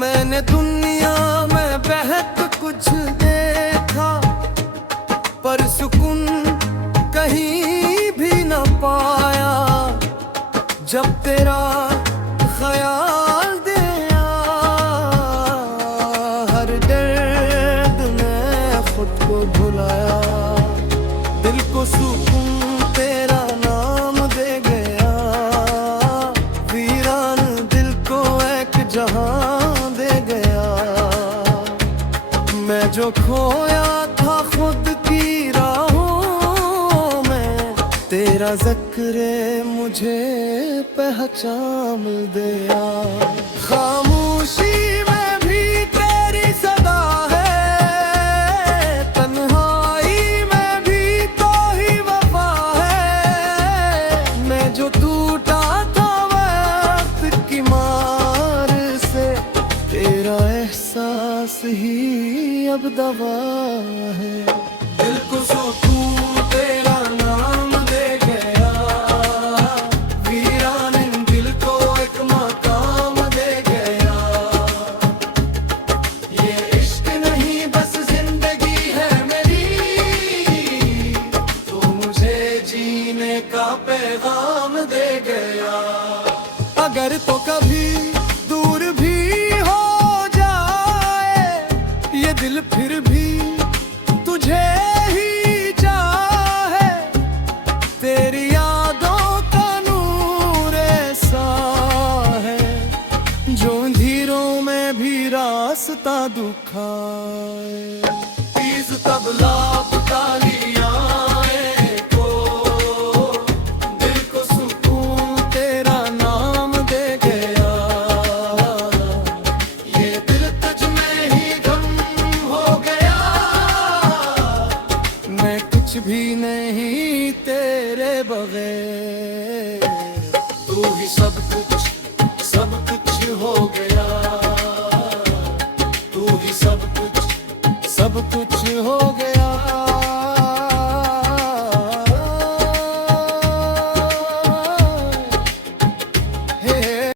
मैंने दुनिया में बहक कुछ देखा, पर सुकून कहीं भी न पाया। जब तेरा ख्याल दिया, हर दर्द में खुद को भुलाया। दिल को सुकून तेरा नाम दे गया, वीरान दिल को एक जहां दे गया। मैं जो खोया था खुद की राहों में, तेरा ज़िक्र मुझे पहचान दिया। खामोशी में भी तेरी सदा है, तन्हाई में भी तो ही वफा है। मैं जो टूटा था वक्त की मार से, तेरा एहसास ही अब दवा है। दिल को सुकून तेरा नाम दे गया, वीरान दिल को एक मकाम दे गया। ये इश्क नहीं बस जिंदगी है मेरी, तो मुझे जीने का पैगाम दे गया। अगर तो कभी दूर भी हो जाए ये दिल, फिर भी तुझे ही चाहे। तेरी यादों का नूर ऐसा है, जो अंधेरों में भी रास्ता दिखाए। तीज तबला तालियां को, दिल को सुकून तेरा नाम दे गया। ये दिल तुझ में ही गम हो गया, मैं कुछ भी नहीं तेरे बगैर। तू ही सब कुछ हो गया, तू ही सब कुछ हो गया।